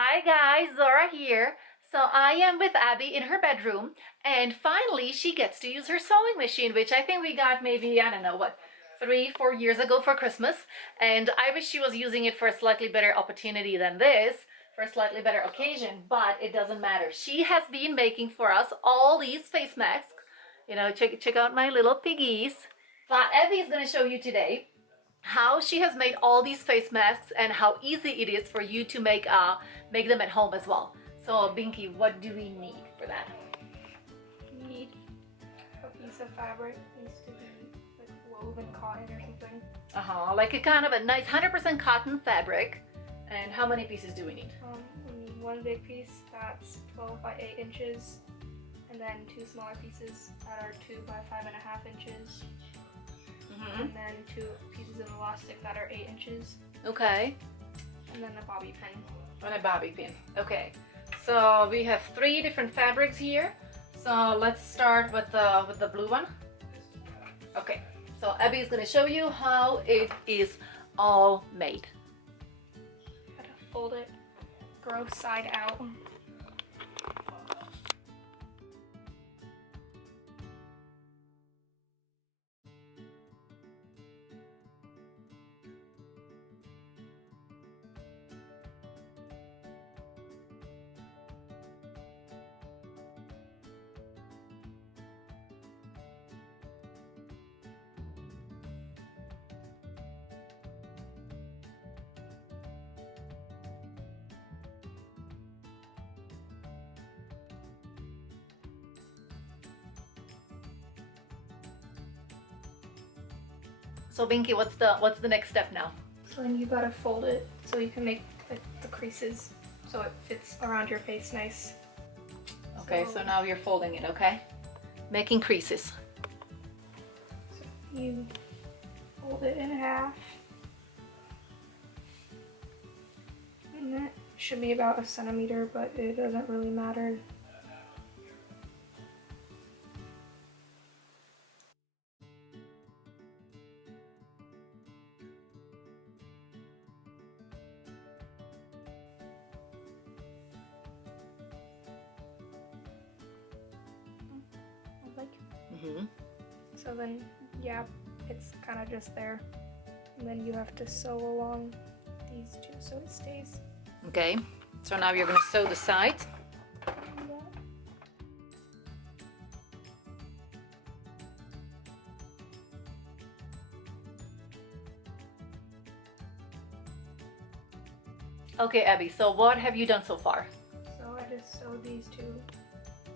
Hi guys, Zora here. So I am with Abby in her bedroom, and finally she gets to use her sewing machine, which I think we got maybe, I don't know, what, 3, 4 years ago for Christmas. And I wish she was using it for a slightly better opportunity than this, for a slightly better occasion, but it doesn't matter. She has been making for us all these face masks. Check out my little piggies. But Abby is going to show you today how she has made all these face masks and how easy it is for you to make them at home as well. So Binky, what do we need for that? You need a piece of fabric. It needs to be like woven cotton or something. Like a kind of a nice 100% cotton fabric. And how many pieces do we need? We need one big piece that's 12 by 8 inches, and then two smaller pieces that are 2 by 5.5 inches. And then 2 pieces of elastic that are 8 inches. Okay. And then a bobby pin. And a bobby pin. Okay. So we have 3 different fabrics here. So let's start with the blue one. Okay. So Abby is going to show you how it is all made. Gotta fold it, gross side out. So Binky, what's the next step now? So then you gotta fold it so you can make the creases so it fits around your face nice. Okay, so now you're folding it, okay? Making creases. So you fold it in half. And that should be about 1 centimeter, but it doesn't really matter. So then, yeah, it's kind of just there. And then you have to sew along these two so it stays. Okay, so now you're going to sew the sides. Okay, Abby, so what have you done so far? So I just sewed these two.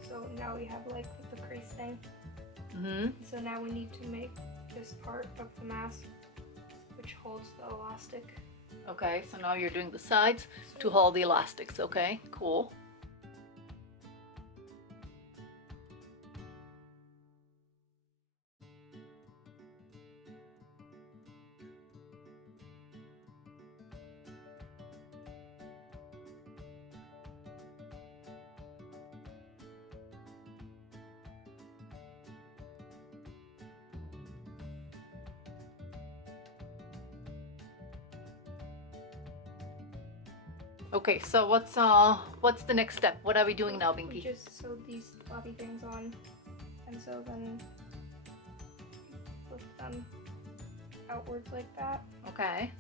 So now we have like the crease thing. So now we need to make this part of the mask, which holds the elastic. Okay, so now you're doing the sides to hold the elastics. Okay, cool. Okay, so what's the next step? What are we doing now, Binky? We just sewed these bobby things on, and so then flip them outwards like that. Okay.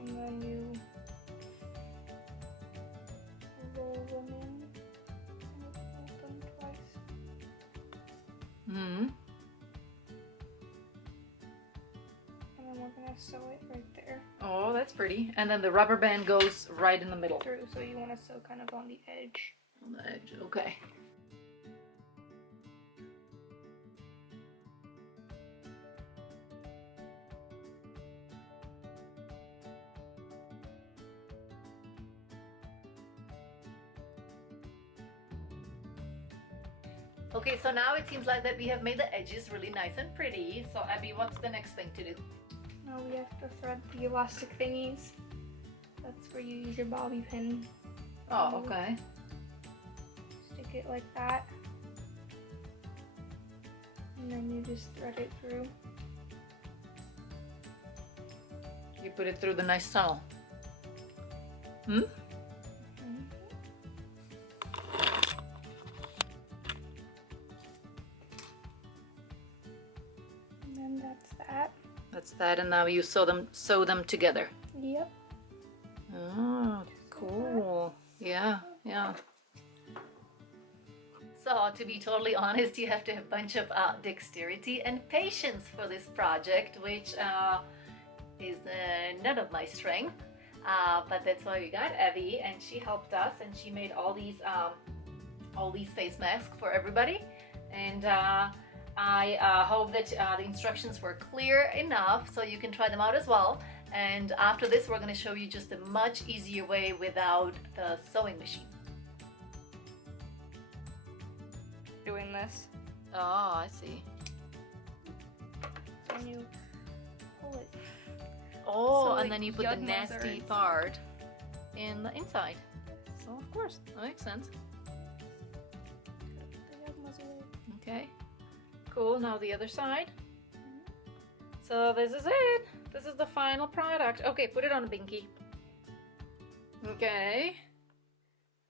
And then you roll them in and fold them twice. And then we're gonna sew it right there. Oh, that's pretty. And then the rubber band goes right in the middle. Through, so you want to sew kind of on the edge. On the edge, okay. Okay, so now it seems like that we have made the edges really nice and pretty. So Abby, what's the next thing to do? Now we have to thread the elastic thingies. That's where you use your bobby pin. Oh, okay. Stick it like that. And then you just thread it through. You put it through the nice tunnel. Hmm? And then that's that. That's that, and now you sew them together. Yep. Oh, cool. Yeah, yeah. So to be totally honest, you have to have a bunch of dexterity and patience for this project, which is none of my strength. But that's why we got Abby, and she helped us, and she made all these face masks for everybody. And I hope that the instructions were clear enough so you can try them out as well. And after this, we're going to show you just a much easier way without the sewing machine. Doing this. Oh, I see. When you pull it. Oh, So and then you put the young ones are nasty inside. part in the inside. So of course, that makes sense. The young ones away. Okay, cool. Now the other side. So this is it. This is the final product. Okay, put it on, Binky. Okay.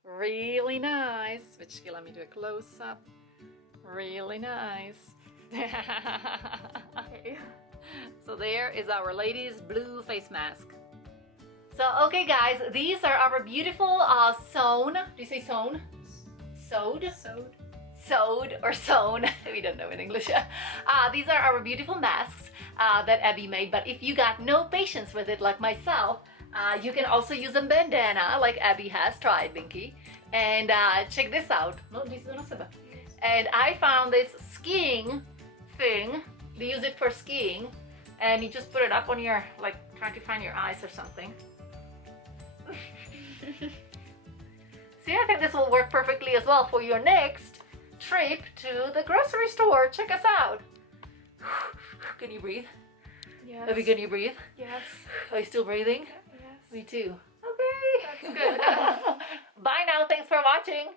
Really nice. Which, let me do a close up. Really nice. Okay. So there is our lady's blue face mask. So, okay guys, these are our beautiful sewn. Do you say sewn? Sewed? Sewed. Sewed or sewn. We don't know in English. These are our beautiful masks that Abby made. But if you got no patience with it like myself, you can also use a bandana like Abby has tried, Binky. And check this out. No, this is not Seba. And I found this skiing thing. They use it for skiing. And you just put it up on your, like, trying to find your eyes or something. See, I think this will work perfectly as well for your next trip to the grocery store. Check us out. Can you breathe? Yes. Abby, can you breathe? Yes. Are you still breathing? Yes. Me too. Okay. That's good. Bye now. Thanks for watching.